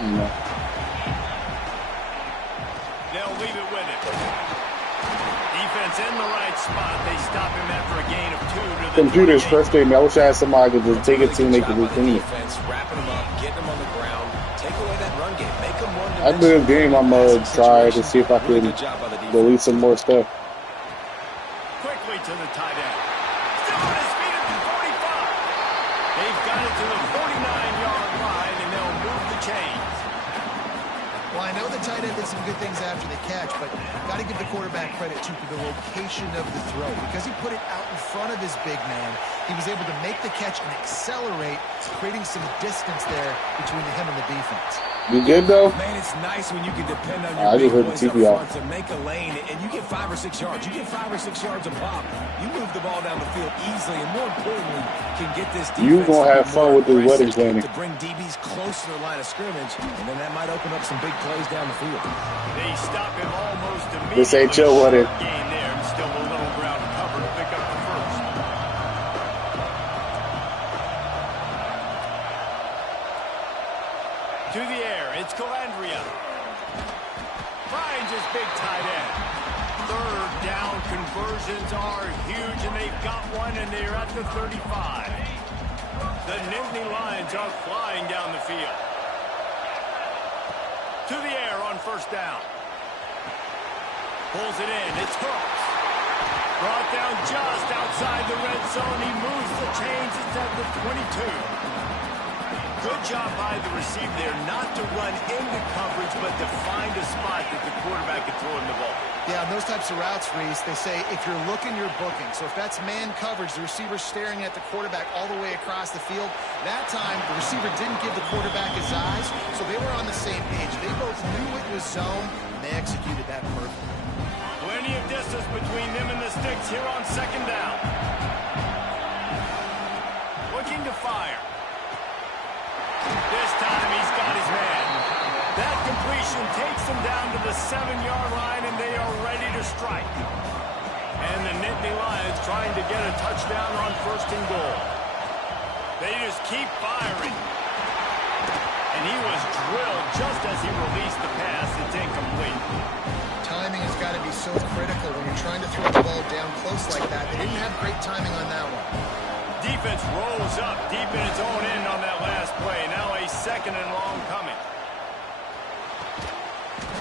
You know. They'll leave it with him. Defense in the right spot. They stop him after a gain of 2 to the Computer's frustrating me. I wish I had somebody to just take it to and make it routine. Wrapping him up, getting him on the ground, take away that run game, make him one. After this game, I'm gonna try to see if I can delete some more stuff. Quickly to the tight end. Still on his feet at the 45. They've got it to the 49-yard line, and they'll move the chains. Well, I know the tight end did some good things after the catch, but got to give the quarterback credit, too, for the location of the throw. Because he put it out in front of his big man, he was able to make the catch and accelerate, creating some distance there between him and the defense. You good, though? Man, it's nice when you can depend on your big boys up front to make a lane, and you get 5 or 6 yards. You get 5 or 6 yards a pop. You move the ball down the field easily, and more importantly, can get this defense. You gonna have fun with this wedding planning. To bring DBs close to the line of scrimmage, and then that might open up some big plays down the field. They stop him almost immediately. This ain't your wedding. Gain there, and still a little ground cover to pick up the first. To the air, it's Calandria. Finds his big tight end. Third down conversions are huge, and they've got one, and they're at the 35. The Nittany Lions are flying down the field. To the air on first down. Pulls it in. It's Hooks. Brought down just outside the red zone. He moves the chains. It's at the 22. Good job by the receiver there not to run into coverage, but to find a spot that the quarterback can throw him the ball. Yeah, on those types of routes, Reese, they say if you're looking, you're booking. So if that's man coverage, the receiver's staring at the quarterback all the way across the field. That time, the receiver didn't give the quarterback his eyes, so they were on the same page. They both knew it was zone, and they executed that perfectly. Plenty of distance between them and the sticks here on second down. Looking to fire. This time he's got his man. That completion takes them down to the 7-yard line, and they are ready to strike. And the Nittany Lions trying to get a touchdown on first and goal. They just keep firing. And he was drilled just as he released the pass. It's incomplete. Timing has got to be so critical when you're trying to throw the ball down close like that. They didn't have great timing on that one. Defense rolls up deep in its own end on that last play. Now a second and long coming.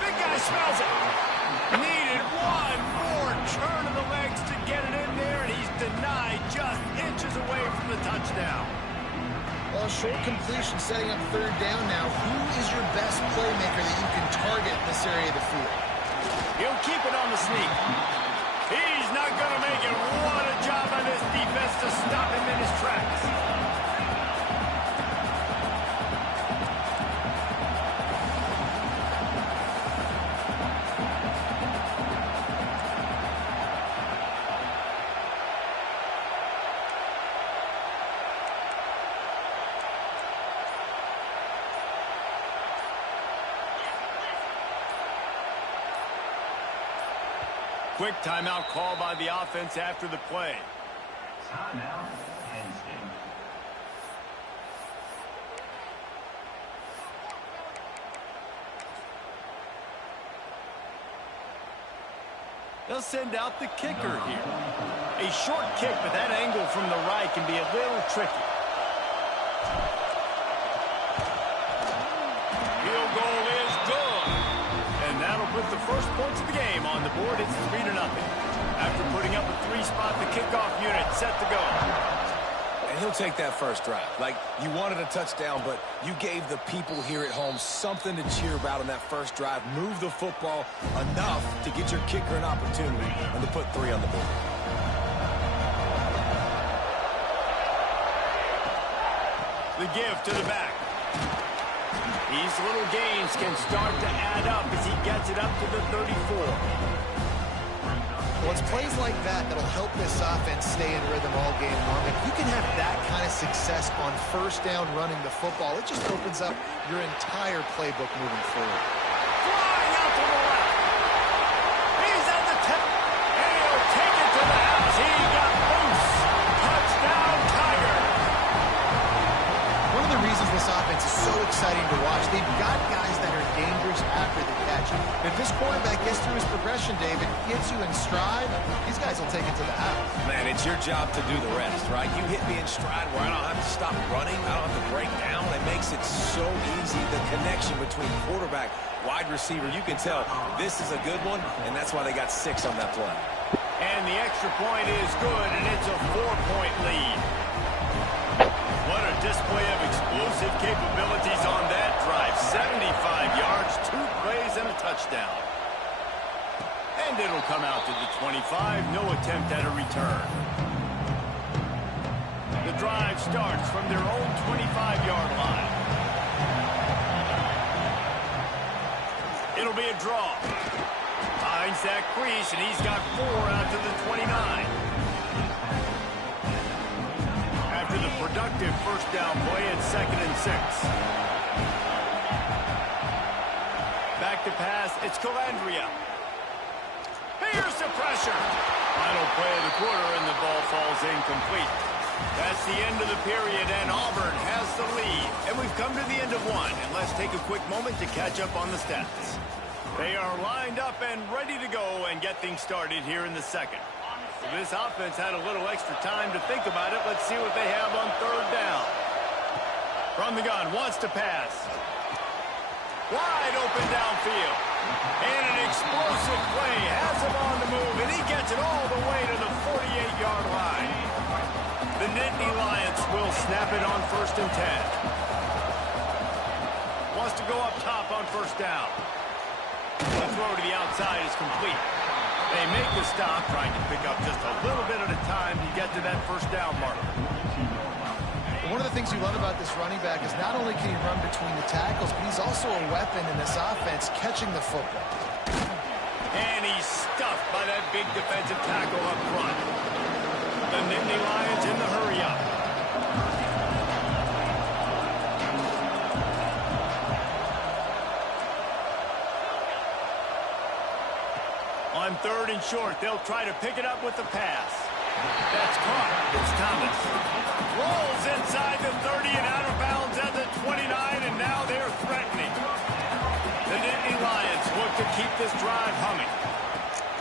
Big guy smells it. Needed one more turn of the legs to get it in there, and he's denied just inches away from the touchdown. Well, short completion setting up third down now. Who is your best playmaker that you can target in this area of the field? He'll keep it on the sneak. He's not going to make it. What a job by this defense to stop him in his tracks. Quick timeout call by the offense after the play. Timeout, Penn State. They'll send out the kicker here. A short kick, but that angle from the right can be a little tricky. Field goal is good. And that'll put the first points of the game on the board. It's 3-0. After putting up a 3-spot, the kickoff unit set to go. And he'll take that first drive. Like, you wanted a touchdown, but you gave the people here at home something to cheer about on that first drive. Move the football enough to get your kicker an opportunity and to put 3 on the board. The give to the back. These little gains can start to add up as he gets it up to the 34. Well, it's plays like that that'll help this offense stay in rhythm all game long. If you can have that kind of success on first down running the football, it just opens up your entire playbook moving forward. Flying out to the left. He's at the tip. And he'll take it to the house. He got loose. Touchdown, Tigers. One of the reasons this offense is so exciting to watch. They've got guys that are dangerous after the catch. If this quarterback gets through his progression, David, gets you in stride, these guys will take it to the house. Man, it's your job to do the rest, right? You hit me in stride where I don't have to stop running. I don't have to break down. It makes it so easy. The connection between quarterback, wide receiver, you can tell this is a good one, and that's why they got 6 on that play. And the extra point is good, and it's a 4-point lead. What a display of explosive capabilities on that drive. 75 yards, 2 plays, and a touchdown. And it'll come out to the 25. No attempt at a return. The drive starts from their own 25-yard line. It'll be a draw. Finds that crease, and he's got 4 out to the 29. After the productive first down play, it's 2nd and 6. Back to pass, it's Calandria. Here's the pressure. Final play of the quarter, and the ball falls incomplete. That's the end of the period, and Auburn has the lead. And we've come to the end of one, and let's take a quick moment to catch up on the stats. They are lined up and ready to go and get things started here in the second. So this offense had a little extra time to think about it. Let's see what they have on 3rd down. From the gun, wants to pass. Wide open downfield. And an explosive play. Has him on the move, and he gets it all the way to the 48-yard line. The Nittany Lions will snap it on 1st and 10. Wants to go up top on 1st down. The throw to the outside is complete. They make the stop, trying to pick up just a little bit at a time to get to that 1st down marker. One of the things you love about this running back is not only can he run between the tackles, but he's also a weapon in this offense catching the football. And he's stuffed by that big defensive tackle up front. The Nittany Lions in the hurry-up. On 3rd and short, they'll try to pick it up with the pass. That's caught. It's Thomas. Rolls inside the 30 and out of bounds at the 29, and now they're threatening. The Nittany Lions look to keep this drive humming.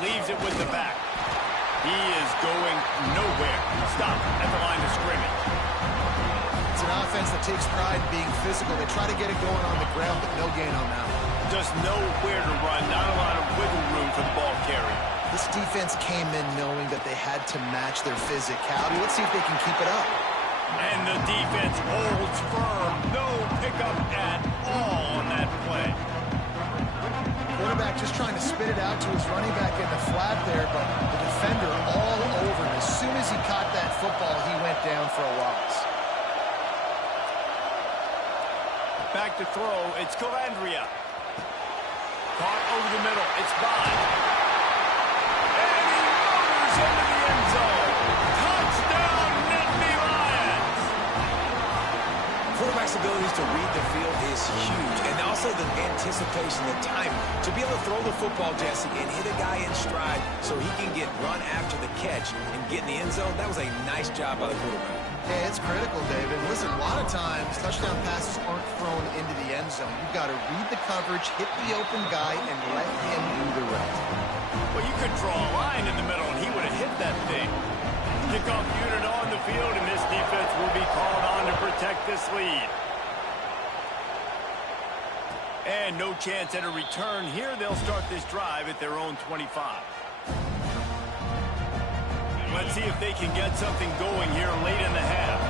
Leaves it with the back. He is going nowhere. Stop at the line of scrimmage. It's an offense that takes pride in being physical. They try to get it going on the ground, but no gain on that one. Just nowhere to run. Not a lot of wiggle room for the ball carrier. This defense came in knowing that they had to match their physicality. Let's see if they can keep it up. And the defense holds firm. No pickup at all on that play. Quarterback just trying to spit it out to his running back in the flat there, but the defender all over him. As soon as he caught that football, he went down for a loss. Back to throw. It's Calandria. Caught over the middle. It's Bond. And he motors into the end zone. Touchdown, Nittany Lions. Quarterback's abilities to read the field is huge, and also the anticipation, the time to be able to throw the football, Jesse, and hit a guy in stride so he can get run after the catch and get in the end zone. That was a nice job by the quarterback. Yeah, it's critical, David. Listen, a lot of times touchdown passes aren't thrown into the end zone. You've got to read the coverage, hit the open guy, and let him do the rest. Well, you could draw a line in the middle, and he would have hit that thing. Kickoff unit on the field, and this defense will be called on to protect this lead. And no chance at a return here. They'll start this drive at their own 25. Let's see if they can get something going here late in the half.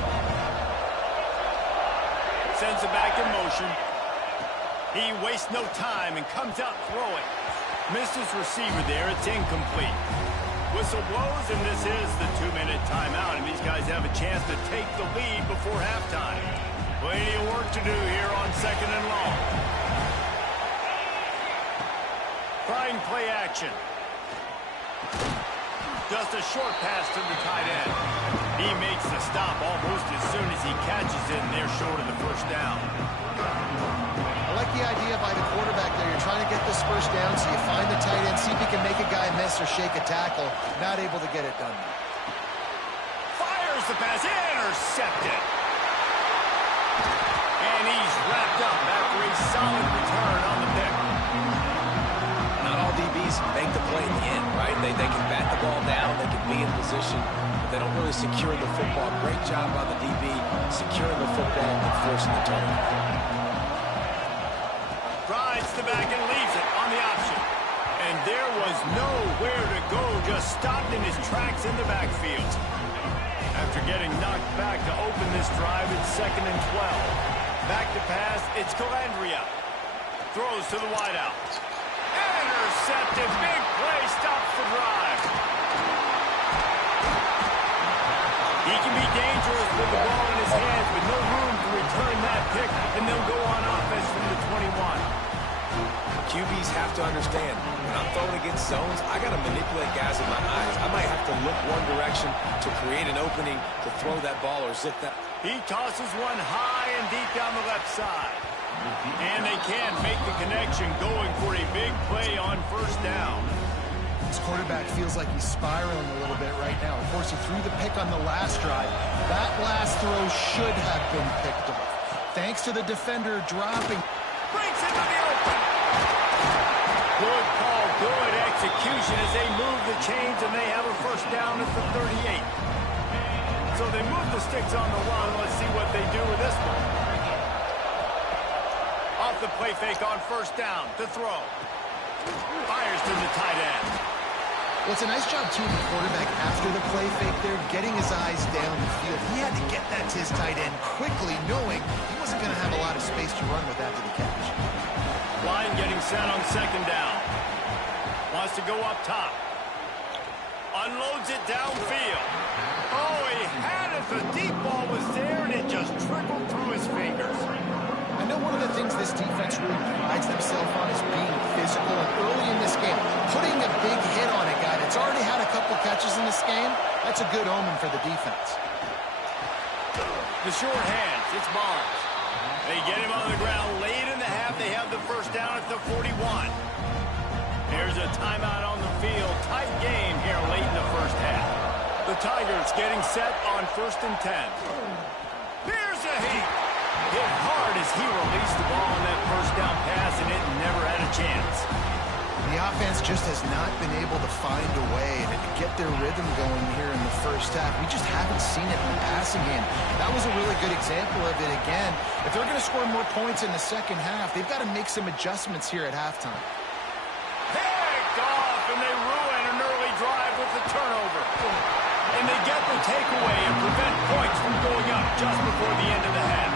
Sends it back in motion. He wastes no time and comes out throwing. Missed his receiver there. It's incomplete. Whistle blows, and this is the 2-minute timeout, and these guys have a chance to take the lead before halftime. Plenty of work to do here on 2nd and long. Trying play action. Just a short pass to the tight end. He makes the stop almost as soon as he catches it, and they're short of the 1st down. I like the idea by the quarterback there. You're trying to get this 1st down, so you find the tight end, see if he can make a guy miss or shake a tackle. Not able to get it done. Fires the pass, intercepted. And he's wrapped up They can be in position, but they don't really secure the football. Great job by the DB securing the football and forcing the turnover. Rides the back and leaves it on the option. And there was nowhere to go, just stopped in his tracks in the backfield. After getting knocked back to open this drive, it's 2nd and 12. Back to pass, it's Calandria. Throws to the wideout. Intercepted, big play, stops the drive. He can be dangerous with the ball in his hands, but no room to return that pick, and they'll go on offense from the 21. QBs have to understand, when I'm throwing against zones, I got to manipulate guys with my eyes. I might have to look one direction to create an opening to throw that ball or zip that. He tosses one high and deep down the left side. And they can't make the connection, going for a big play on 1st down. This quarterback feels like he's spiraling a little bit right now. Of course, he threw the pick on the last drive. That last throw should have been picked off. Thanks to the defender dropping. Breaks into the open. Good call, good execution as they move the chains, and they have a 1st down at the 38. So they move the sticks on the run. Let's see what they do with this one. Off the play fake on 1st down to throw. Fires to the tight end. Well, it's a nice job, too, of the quarterback after the play fake there, getting his eyes down the field. He had to get that to his tight end quickly, knowing he wasn't going to have a lot of space to run with after the catch. Line getting set on 2nd down. Wants to go up top. Unloads it downfield. Oh, he had it. The deep ball was there, and it just trickled through his fingers. I know one of the things this defense really prides themselves on is being physical. And early in this game, putting a big hit on a guy that's already had a couple catches in this game, that's a good omen for the defense. The short hands, it's Barnes. They get him on the ground late in the half. They have the 1st down at the 41. Here's a timeout on the field. Tight game here late in the 1st half. The Tigers getting set on 1st and 10. Here's a heat. Hit hard as he released the ball on that 1st down pass, and it never had a chance. The offense just has not been able to find a way to get their rhythm going here in the 1st half. We just haven't seen it in the passing game. That was a really good example of it again. If they're going to score more points in the 2nd half, they've got to make some adjustments here at halftime. Picked off, and they ruin an early drive with the turnover. And they get the takeaway and prevent points from going up just before the end of the half.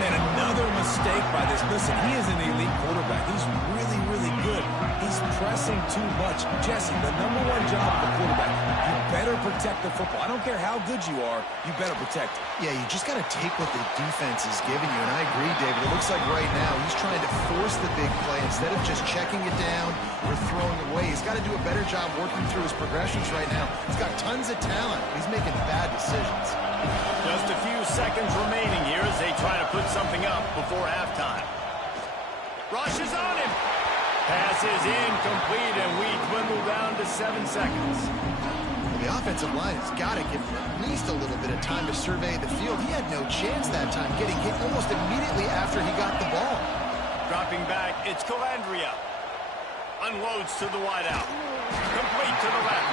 Man, another mistake by this. Listen, he is an elite quarterback. He's really, really good. He's pressing too much. Jesse, the #1 job of the quarterback, you better protect the football. I don't care how good you are, you better protect it. Yeah, you just got to take what the defense is giving you. And I agree, David. It looks like right now he's trying to force the big play instead of just checking it down or throwing away. He's got to do a better job working through his progressions right now. He's got tons of talent. He's making bad decisions. Just a few seconds remaining here as they try to put something up before halftime. Rush is on him. Pass is incomplete, and we dwindle down to 7 seconds. The offensive line has got to give him at least a little bit of time to survey the field. He had no chance that time, getting hit almost immediately after he got the ball. Dropping back, it's Calandria. Unloads to the wideout. Complete to the left.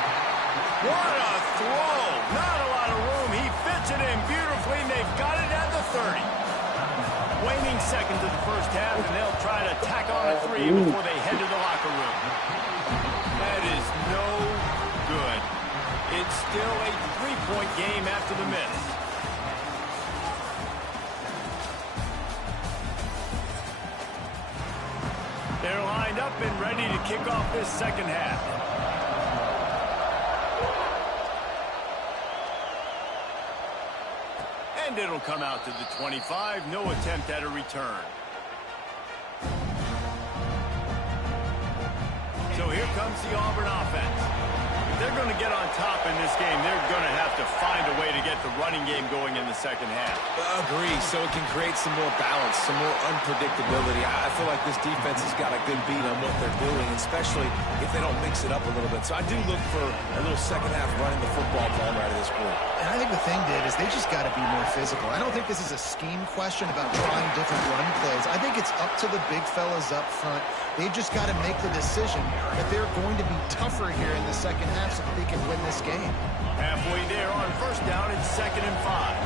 What a throw! Not a lot of room. He fits it in beautifully, and they've got it at the 30. Waning seconds of the 1st half, and they'll try to tack on a 3 before they head to the locker room. That is no good. It's still a 3-point game after the miss. They're lined up and ready to kick off this 2nd half. And it'll come out to the 25. No attempt at a return. So here comes the Auburn offense. If they're going to get on top in this game, they're going to have to find a way to get the running game going in the 2nd half. Agree, so it can create some more balance, some more unpredictability. I feel like this defense has got a good beat on what they're doing, especially if they don't mix it up a little bit. So I do look for a little 2nd half running the football ball right at this point. And I think the thing, Dave, is they just got to be more physical. I don't think this is a scheme question about trying different run plays. I think it's up to the big fellas up front. They've just got to make the decision that they're going to be tougher here in the 2nd half. drive so that they can win this game. Halfway there on first down, it's 2nd and 5.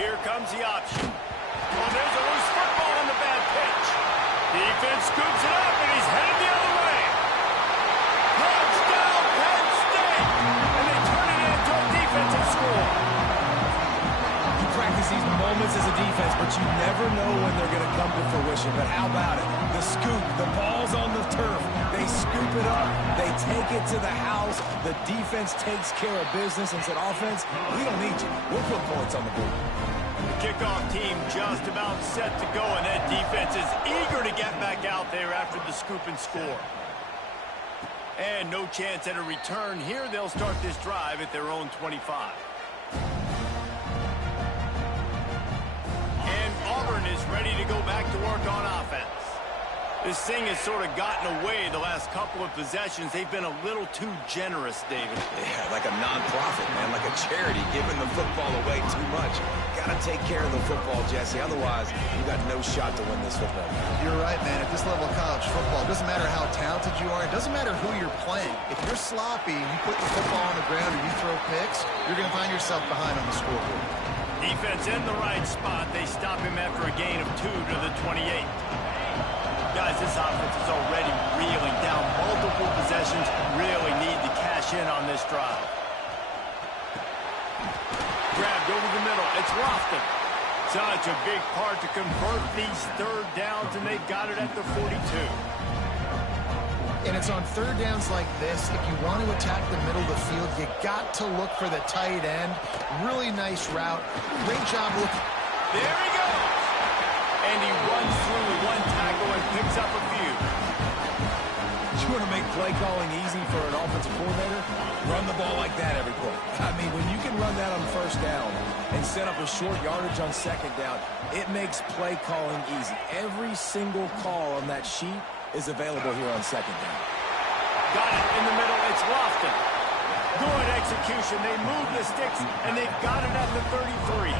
Here comes the option. Oh, there's a loose football on the bad pitch. Defense scoops it up, and he's headed the other way. Touchdown, Penn State! And they turn it into a defensive score. You practice these moments as a defense, but you never know when they're going to come to fruition. But how about it? The scoop, the ball's on the turf. They scoop it up. They take it to the house. The defense takes care of business and said, offense, we don't need you. We'll put points on the board. The kickoff team just about set to go, and that defense is eager to get back out there after the scoop and score. And no chance at a return here. They'll start this drive at their own 25. And Auburn is ready to go back to work on offense. This thing has sort of gotten away the last couple of possessions. They've been a little too generous, David. Yeah, like a non-profit, man, like a charity, giving the football away too much. Got to take care of the football, Jesse. Otherwise, you got no shot to win this football game. You're right, man. At this level of college football, it doesn't matter how talented you are. It doesn't matter who you're playing. If you're sloppy, you put the football on the ground or you throw picks, you're going to find yourself behind on the scoreboard. Defense in the right spot. They stop him after a gain of 2 to the 28. Guys, this offense is already reeling down multiple possessions. Really need to cash in on this drive. Grabbed over the middle. It's Lofton. Such a big part to convert these third downs, and they've got it at the 42. And it's on third downs like this. If you want to attack the middle of the field, you got to look for the tight end. Really nice route. Great job looking. There he goes. And he runs through one tackle and picks up a few. You want to make play calling easy for an offensive coordinator? Run the ball like that every play. I mean, when you can run that on first down and set up a short yardage on second down, it makes play calling easy. Every single call on that sheet is available here on second down. Got it in the middle. It's Lofton. Good execution. They move the sticks, and they've got it at the 33.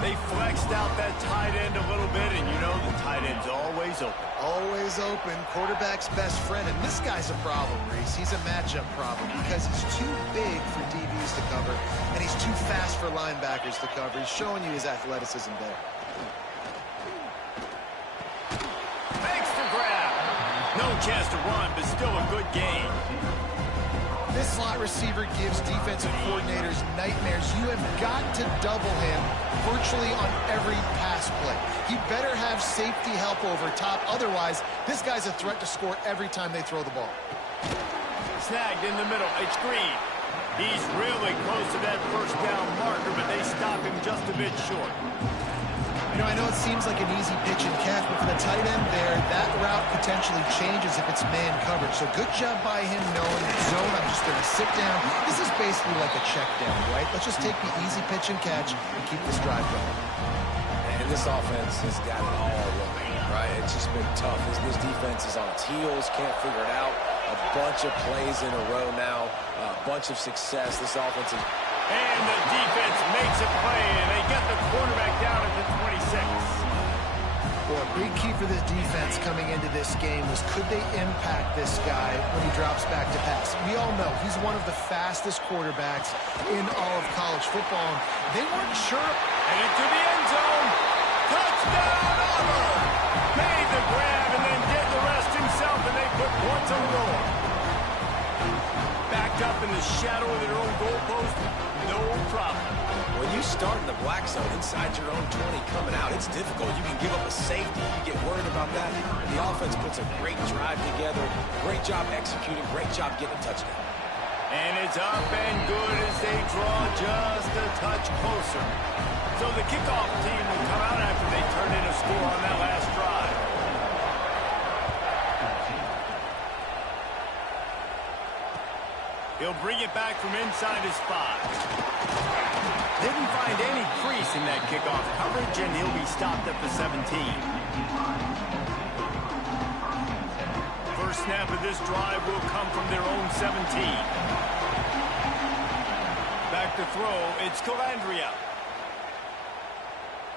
They flexed out that tight end a little bit, and you know the tight end's always open. Always open. Quarterback's best friend. And this guy's a problem, Reese. He's a matchup problem because he's too big for DBs to cover, and he's too fast for linebackers to cover. He's showing you his athleticism there. Thanks for grab. No chance to run, but still a good game. This slot receiver gives defensive coordinators nightmares. You have got to double him virtually on every pass play. He better have safety help over top. Otherwise, this guy's a threat to score every time they throw the ball. Snagged in the middle. It's Green. He's really close to that first down marker, but they stop him just a bit short. You know, I know it seems like an easy pitch and catch, but for the tight end there, that route potentially changes if it's man coverage. So good job by him knowing the zone. I'm just going to sit down. This is basically like a check down, right? Let's just take the easy pitch and catch and keep this drive going. And this offense has got it all wrong, right? It's just been tough. This defense is on its heels, can't figure it out. A bunch of plays in a row now, a bunch of success. This offense is... And the defense makes a play, and they get the quarterback down at the 26. Well, a big key for this defense coming into this game was could they impact this guy when he drops back to pass? We all know he's one of the fastest quarterbacks in all of college football. They weren't sure. And into the end zone. Touchdown, Auburn! Made the grab and then did the rest himself, and they put points on the board. Backed up in the shadow of their own goalpost, no problem. When you start in the black zone inside your own 20 coming out, it's difficult. You can give up a safety. You get worried about that. The offense puts a great drive together. Great job executing. Great job getting a touchdown. And it's up and good as they draw just a touch closer. So the kickoff team will come out after they turn in a score on that last drive. He'll bring it back from inside his 5. Didn't find any crease in that kickoff coverage, and he'll be stopped at the 17. First snap of this drive will come from their own 17. Back to throw, it's Calandria.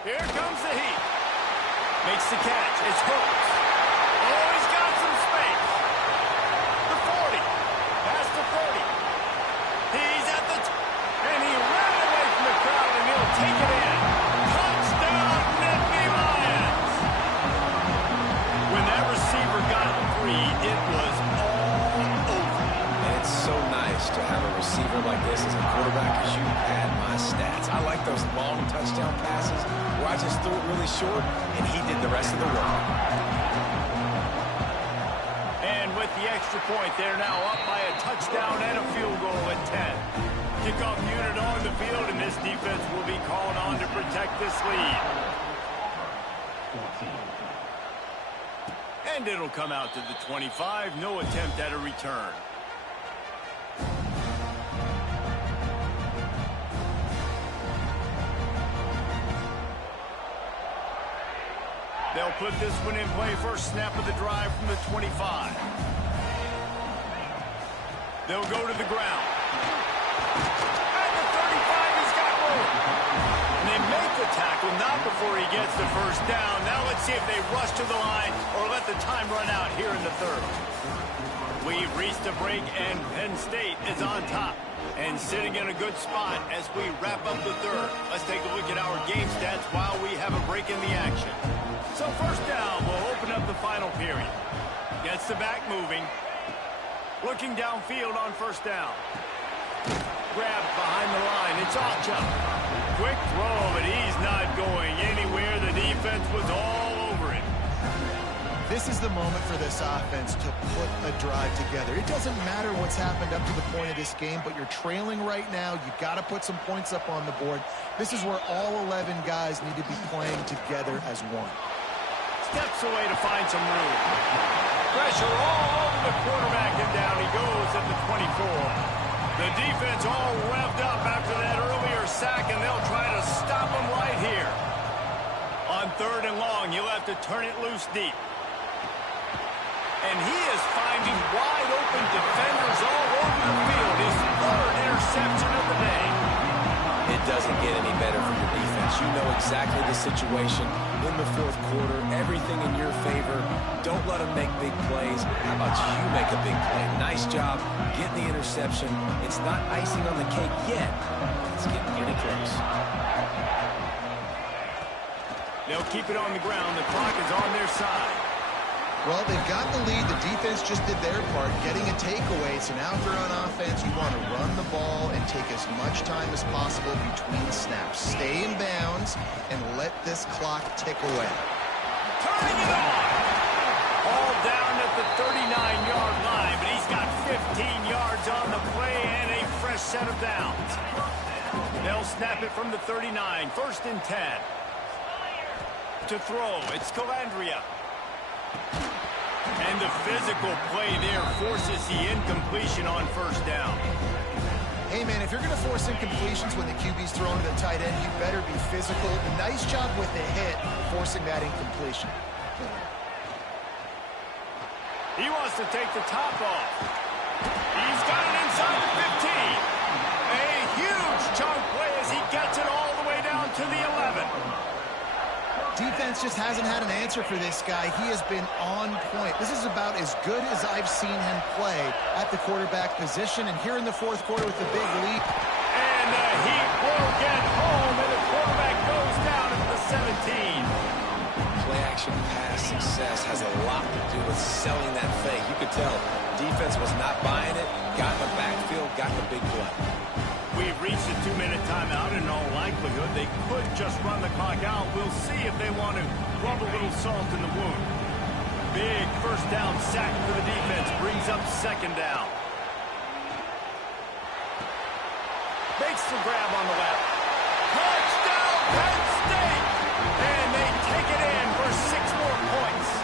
Here comes the heat. Makes the catch, it's Hurts. Oh, he's got some space. touchdown passes where I just threw it really short, and he did the rest of the work. And with the extra point, they're now up by a touchdown and a field goal at 10. Kickoff unit on the field, and this defense will be called on to protect this lead. 14. And it'll come out to the 25. No attempt at a return. They'll put this one in play. First snap of the drive from the 25. They'll go to the ground. At the 35, he's got more. And they make the tackle, not before he gets the first down. Now let's see if they rush to the line or let the time run out here in the third. We've reached a break, and Penn State is on top and sitting in a good spot as we wrap up the third. Let's take a look at our game stats while we have a break in the action. So first down, we'll open up the final period. Gets the back moving. Looking downfield on first down. Grab behind the line. It's Ocha. Quick throw, but he's not going anywhere. The defense was all over him. This is the moment for this offense to put a drive together. It doesn't matter what's happened up to the point of this game, but you're trailing right now. You've got to put some points up on the board. This is where all 11 guys need to be playing together as one. Steps away to find some room. Pressure all over the quarterback, and down he goes at the 24. The defense all revved up after that earlier sack, and they'll try to stop him right here. On third and long, you'll have to turn it loose deep. And he is finding wide open defenders all over the field. His third interception of the day. It doesn't get any better for your defense. You know exactly the situation in the fourth quarter. Everything in your favor. Don't let them make big plays. How about you make a big play? Nice job getting the interception. It's not icing on the cake yet. It's getting pretty close. They'll keep it on the ground. The clock is on their side. Well, they've got the lead. The defense just did their part, getting a takeaway. So now if they're on offense, you want to run the ball and take as much time as possible between snaps. Stay in bounds and let this clock tick away. Turning it on. All down at the 39-yard line, but he's got 15 yards on the play and a fresh set of downs. They'll snap it from the 39. First and 10. To throw, it's Calandria. And the physical play there forces the incompletion on first down. Hey, man, if you're going to force incompletions when the QB's throwing to the tight end, you better be physical. Nice job with the hit, forcing that incompletion. He wants to take the top off. He's got it inside the 15. A huge chunk play as he gets it all the way down to the 11. Defense just hasn't had an answer for this guy. He has been on point. This is about as good as I've seen him play at the quarterback position. And here in the fourth quarter with the big lead. And the Heat will get home, and the quarterback goes down at the 17. Play-action pass success has a lot to do with selling that fake. You could tell defense was not buying it, got in the backfield, got the big play. We've reached a 2-minute timeout. In all likelihood, they could just run the clock out. We'll see if they want to rub a little salt in the wound. Big first down sack for the defense. Brings up second down. Makes the grab on the left. Touchdown, Penn State! And they take it in for 6 more points.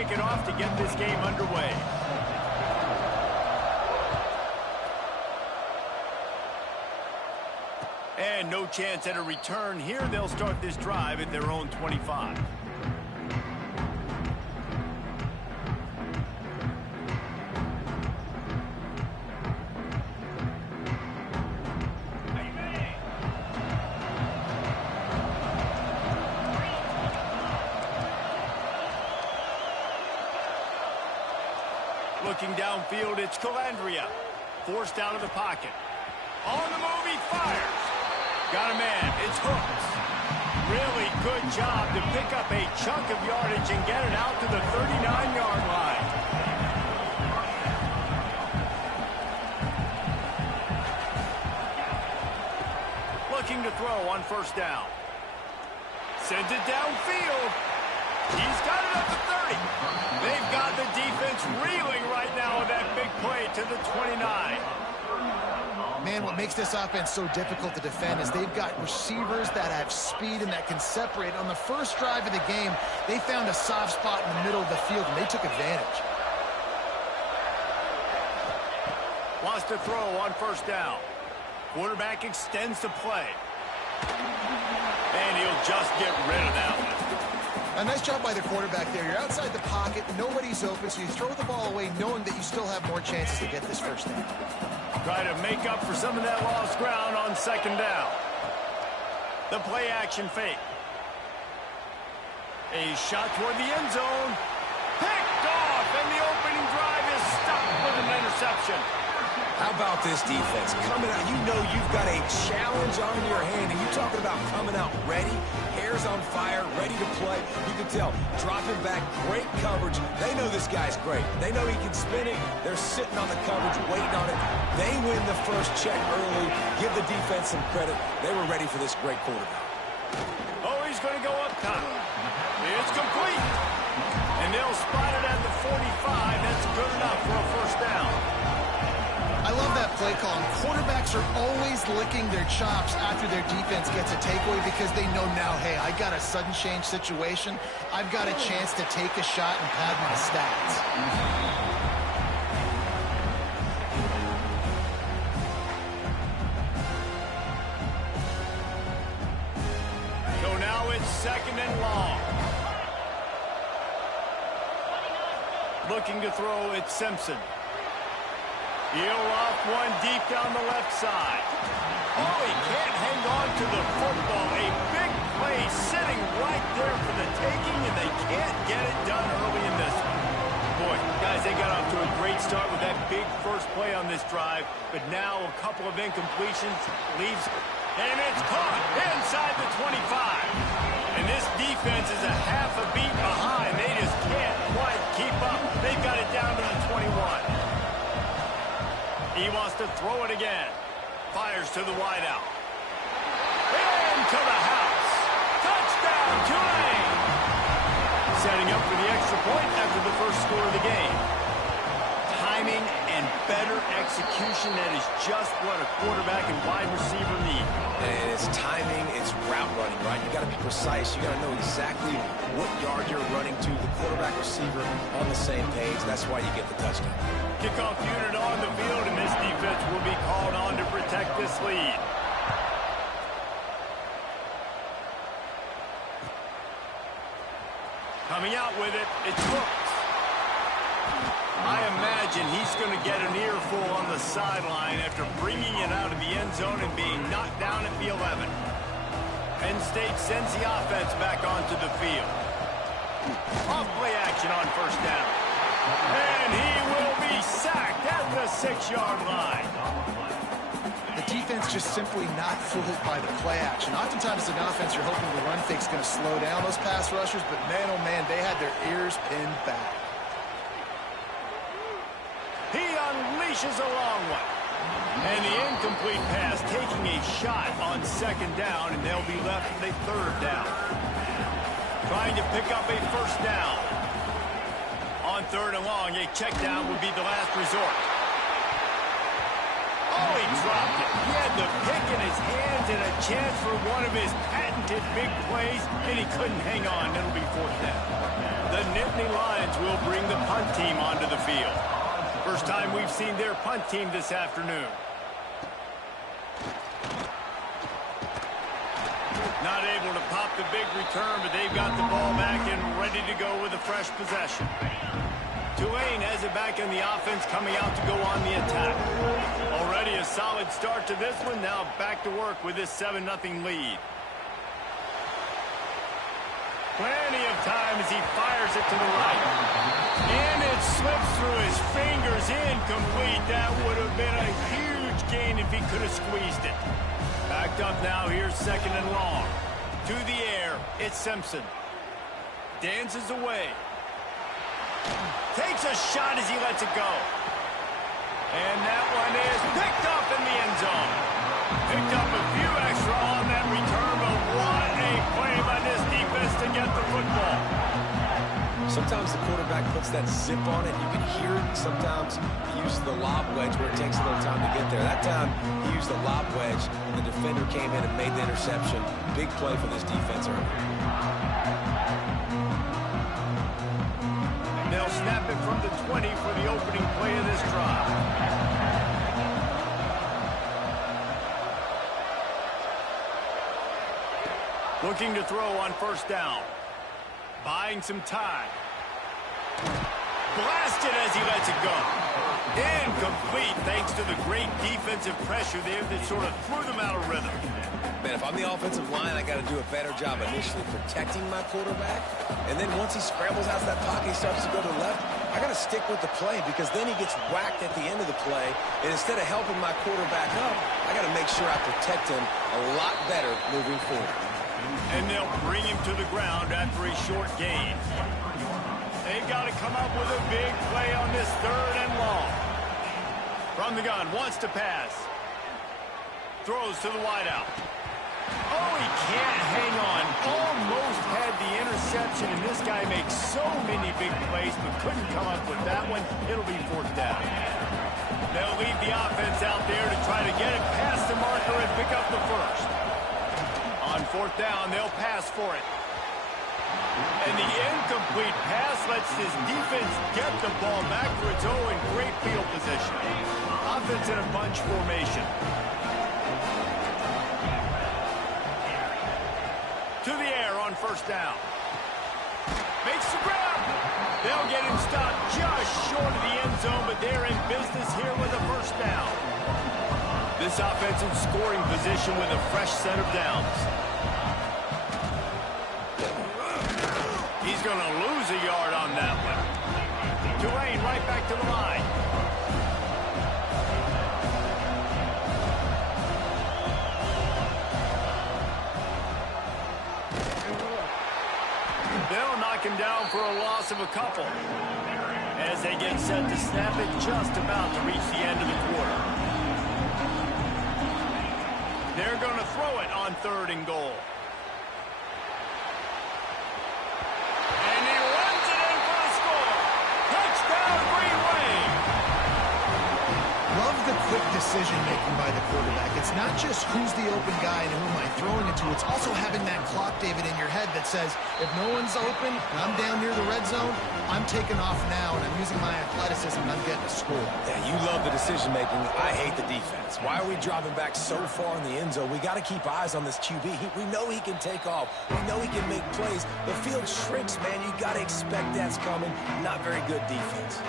kick it off to get this game underway. And no chance at a return here. They'll start this drive at their own 25. Looking downfield, it's Calandria. Forced out of the pocket. On the move, he fires. Got a man. It's Hooks. Really good job to pick up a chunk of yardage and get it out to the 39-yard line. Looking to throw on first down. Sends it downfield. He's got it up to 30. They've got the defense reeling right now with that big play to the 29. Man, what makes this offense so difficult to defend is they've got receivers that have speed and that can separate. On the first drive of the game, they found a soft spot in the middle of the field, and they took advantage. Wants to throw on first down. Quarterback extends the play. And he'll just get rid of that one. A nice job by the quarterback there. You're outside the pocket, nobody's open, so you throw the ball away knowing that you still have more chances to get this first down. Try to make up for some of that lost ground on second down. The play action fake. A shot toward the end zone. Picked off, and the opening drive is stopped with an interception. How about this defense? Coming out, you know you've got a challenge on your hand, and you're talking about coming out ready, hairs on fire, ready to play. You can tell, dropping back, great coverage. They know this guy's great. They know he can spin it. They're sitting on the coverage, waiting on it. They win the first check early. Give the defense some credit. They were ready for this great quarterback. Oh, he's going to go up top. It's complete. And they'll spot it at the 45. That's good enough for a first down. I love that play call. Quarterbacks are always licking their chops after their defense gets a takeaway because they know now, hey, I got a sudden change situation. I've got a chance to take a shot and pad my stats. So now it's second and long. Looking to throw, it's Simpson. He'll off one deep down the left side. Oh, he can't hang on to the football. A big play sitting right there for the taking, and they can't get it done early in this one. Boy, guys, they got off to a great start with that big first play on this drive, but now a couple of incompletions leaves, and it's caught inside the 25. And this defense is a half a beat behind. They just can't quite keep up. They've got it down to the 21. He wants to throw it again. Fires to the wideout. Into the house. Touchdown, Tulane. Setting up for the extra point after the first score of the game. Timing and better execution, that is just what a quarterback and wide receiver need. And it's timing, it's route running, right? You got to be precise. You got to know exactly what yard you're running to. The quarterback receiver on the same page. That's why you get the touchdown. Kickoff unit on the field, and this defense will be called on to protect this lead. Coming out with it, it's Hooks. I imagine he's going to get an earful on the sideline after bringing it out of the end zone and being knocked down at the 11. Penn State sends the offense back onto the field. Off play action on first down. And he will be sacked at the 6-yard line. The defense just simply not fooled by the play action. Oftentimes, as an offense, you're hoping the run fake's going to slow down those pass rushers, but man, oh man, they had their ears pinned back. He unleashes a long one. And the incomplete pass taking a shot on second down, and they'll be left with a third down. Trying to pick up a first down. On third and long, a check down would be the last resort. Oh, he dropped it. He had the pick in his hands and a chance for one of his patented big plays, and he couldn't hang on. It'll be fourth down. The Nittany Lions will bring the punt team onto the field. First time we've seen their punt team this afternoon. Not able to pop the big return, but they've got the ball back and ready to go with a fresh possession. Tulane has it back in the offense, coming out to go on the attack. Already a solid start to this one. Now back to work with this 7-0 lead. Plenty of time as he fires it to the right. And it slips through his fingers, incomplete. That would have been a huge gain if he could have squeezed it. Backed up now, here's second and long. To the air, it's Simpson. Dances away. Takes a shot as he lets it go. And that one is picked up in the end zone. Picked up a few extra on that return, but what a play by this defense to get the football. Sometimes the quarterback puts that zip on it. You can hear it. Sometimes he uses the lob wedge where it takes a little time to get there. That time he used the lob wedge, and the defender came in and made the interception. Big play for this defense early. They'll snap it from the 20 for the opening play of this drive. Looking to throw on first down. Buying some time. Blasted as he lets it go. Incomplete thanks to the great defensive pressure there that sort of threw them out of rhythm. Man, if I'm the offensive line, I got to do a better job initially protecting my quarterback. And then once he scrambles out of that pocket, he starts to go to the left, I got to stick with the play because then he gets whacked at the end of the play. And instead of helping my quarterback up, I got to make sure I protect him a lot better moving forward. And they'll bring him to the ground after a short gain. They've got to come up with a big play on this third and long. From the gun, wants to pass. Throws to the wideout. Oh, he can't hang on. Almost had the interception, and this guy makes so many big plays, but couldn't come up with that one. It'll be fourth down. They'll leave the offense out there to try to get it past the marker and pick up the first. On fourth down, they'll pass for it. And the incomplete pass lets this defense get the ball back for its own great field position. Offense in a bunch formation. To the air on first down. Makes the grab. They'll get him stopped just short of the end zone, but they're in business here with a first down. This offense in scoring position with a fresh set of downs. He's going to lose a yard on that one. Tulane right back to the line. They'll knock him down for a loss of a couple. As they get set to snap it, just about to reach the end of the quarter. They're going to throw it on third and goal. And he runs it in for the score. Touchdown, Green Wave. Love the quick decision-making by the quarterback. It's not just who's the open guy and who am I throwing it to. It's also having that clock, David, in your head that says, if no one's open and I'm down near the red zone, I'm taking off now and I'm using my athleticism and I'm getting a score. Yeah, you love the decision-making. I hate the defense. Why are we dropping back so far in the end zone? We got to keep eyes on this QB. We know he can take off. We know he can make plays. The field shrinks, man. You got to expect that's coming. Not very good defense.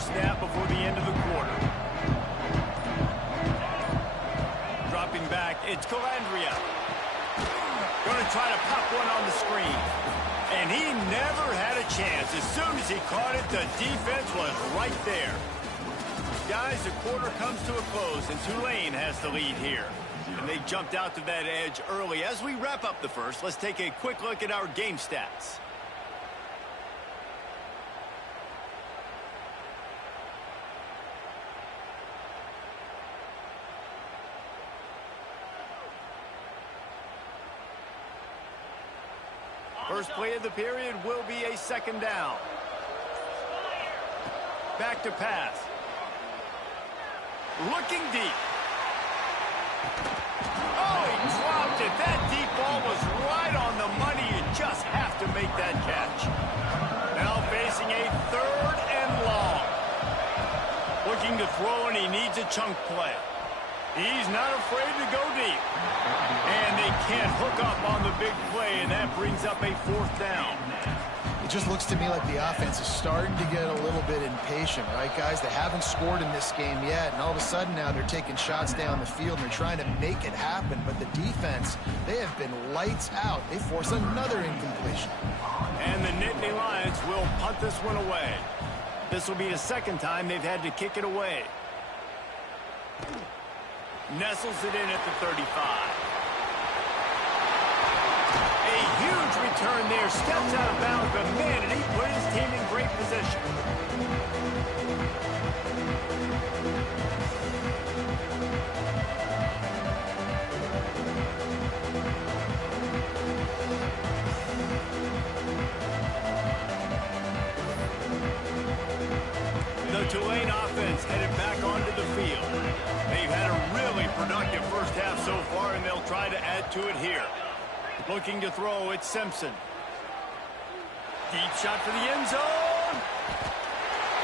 Snap before the end of the quarter. Dropping back, it's Calandria. Going to try to pop one on the screen. And he never had a chance. As soon as he caught it, the defense was right there. Guys, the quarter comes to a close, and Tulane has the lead here. And they jumped out to that edge early. As we wrap up the first, let's take a quick look at our game stats. First play of the period will be a second down. Back to pass. Looking deep. Oh, he dropped it. That deep ball was right on the money. You just have to make that catch. Now facing a third and long. Looking to throw, and he needs a chunk play. He's not afraid to go deep. And they can't hook up on the big play, and that brings up a fourth down. It just looks to me like the offense is starting to get a little bit impatient, right, guys? They haven't scored in this game yet, and all of a sudden now they're taking shots down the field, and they're trying to make it happen. But the defense, they have been lights out. They force another incompletion. And the Nittany Lions will punt this one away. This will be the second time they've had to kick it away. Nestles it in at the 35. A huge return there. Steps out of bounds, but man, and he put his team in great position. The Tulane offense headed back onto the field. They've had a really productive first half so far, and they'll try to add to it here. Looking to throw, it's Simpson. Deep shot for the end zone.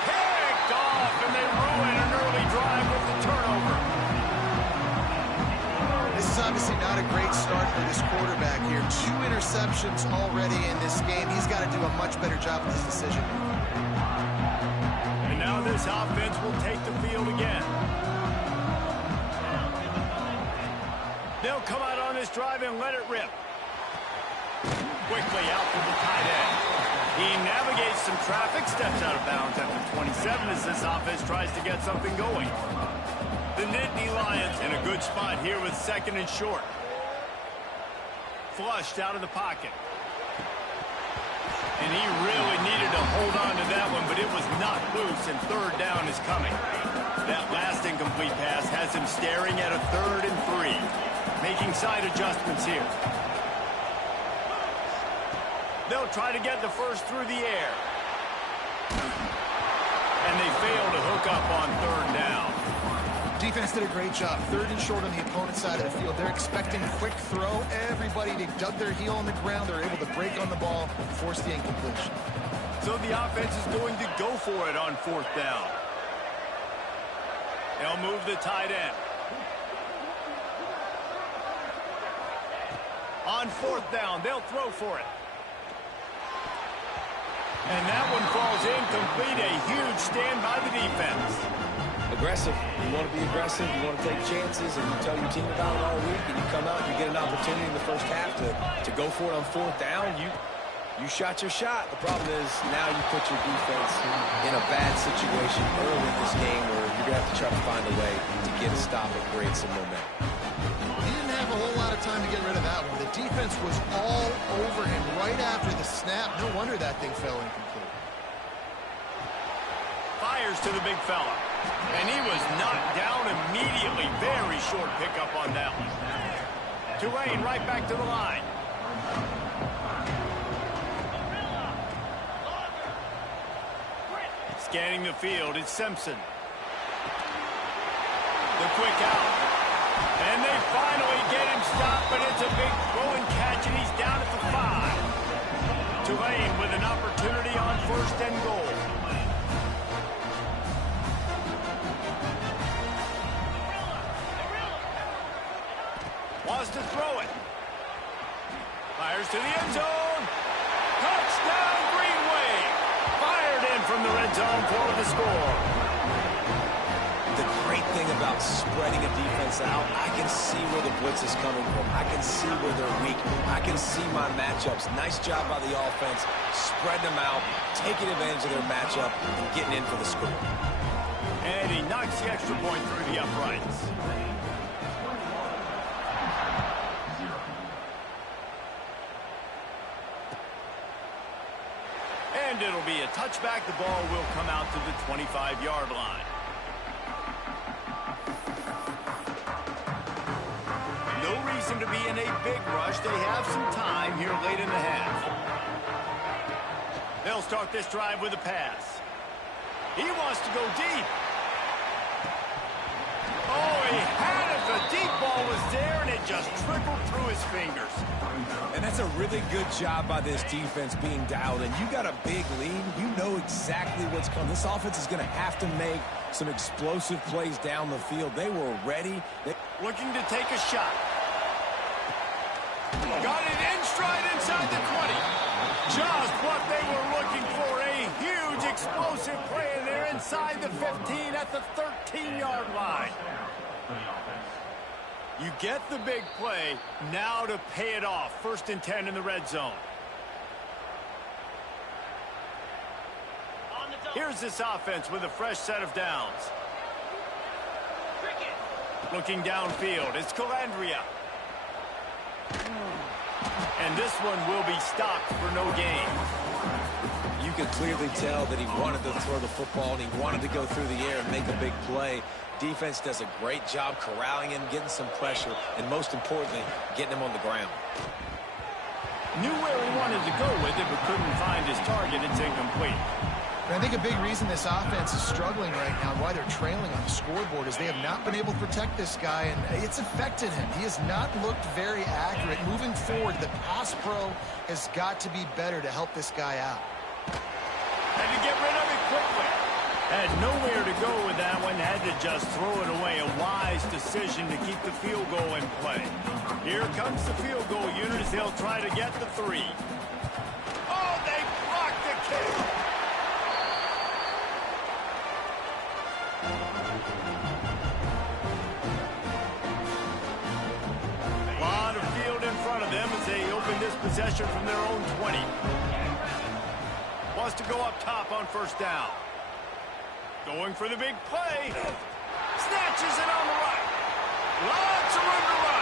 Picked off, and they ruin an early drive with the turnover. This is obviously not a great start for this quarterback here. 2 interceptions already in this game. He's got to do a much better job with his decision. And now this offense will take the field again. They'll come out on this drive and let it rip. Quickly out to the tight end. He navigates some traffic, steps out of bounds at the 27 as this offense tries to get something going. The Nittany Lions in a good spot here with second and short. Flushed out of the pocket. And he really needed to hold on to that one, but it was not loose, and third down is coming. That last incomplete pass has him staring at a 3rd and 3. Making side adjustments here. They'll try to get the first through the air. And they fail to hook up on 3rd down. Defense did a great job. 3rd and short on the opponent's side of the field. They're expecting a quick throw. Everybody, they dug their heel on the ground. They're able to break on the ball, force the incompletion. So the offense is going to go for it on 4th down. They'll move the tight end. On 4th down, they'll throw for it. And that one falls incomplete. A huge stand by the defense. Aggressive. You want to be aggressive. You want to take chances, and you tell your team about it all week, and you come out and you get an opportunity in the first half to go for it on 4th down. You shot your shot. The problem is now you put your defense in a bad situation early in this game where you're going to have to try to find a way to get a stop and create some momentum. He didn't have a whole lot of time to get rid of that one. The defense was all over him right after the snap. No wonder that thing fell incomplete. Fires to the big fella. And he was knocked down immediately. Very short pickup on that one. Tulane right back to the line. Scanning the field, it's Simpson. The quick out. And they finally get him stopped, but it's a big throw and catch, and he's down at the 5. Tulane with an opportunity on 1st and goal. Wants to throw it. Fires to the end zone. Touchdown, Green Wave. Fired in from the red zone for the score. The great thing about spreading a defense out, I can see where the blitz is coming from. I can see where they're weak. I can see my matchups. Nice job by the offense, spreading them out, taking advantage of their matchup, and getting in for the score. And he knocks the extra point through the uprights. And it'll be a touchback. The ball will come out to the 25-yard line. No reason to be in a big rush. They have some time here late in the half. They'll start this drive with a pass. He wants to go deep. Oh, he had it. The deep ball was there, and it just trickled through his fingers. And that's a really good job by this defense being dialed in. You got a big lead. You know exactly what's coming. This offense is going to have to make some explosive plays down the field. They were ready. Looking to take a shot. Got it in stride inside the 20. Just what they were looking for. A huge explosive play, and they're inside the 15 at the 13-yard line. You get the big play, now to pay it off. 1st and 10 in the red zone. Here's this offense with a fresh set of downs. Looking downfield, it's Calandria. And this one will be stopped for no gain. You could clearly tell that he wanted to throw the football and he wanted to go through the air and make a big play. Defense does a great job corralling him, getting some pressure, and most importantly, getting him on the ground. Knew where he wanted to go with it, but couldn't find his target. It's incomplete. I think a big reason this offense is struggling right now, why they're trailing on the scoreboard, is they have not been able to protect this guy, and it's affected him. He has not looked very accurate. Moving forward, the pass pro has got to be better to help this guy out. Had to get rid of it quickly. Had nowhere to go with that one. Had to just throw it away. A wise decision to keep the field goal in play. Here comes the field goal unit as they'll try to get the 3. Oh, they blocked the kick. A lot of field in front of them as they open this possession from their own 20. Wants to go up top on 1st down. Going for the big play. Snatches it on the right. Lots of room to run.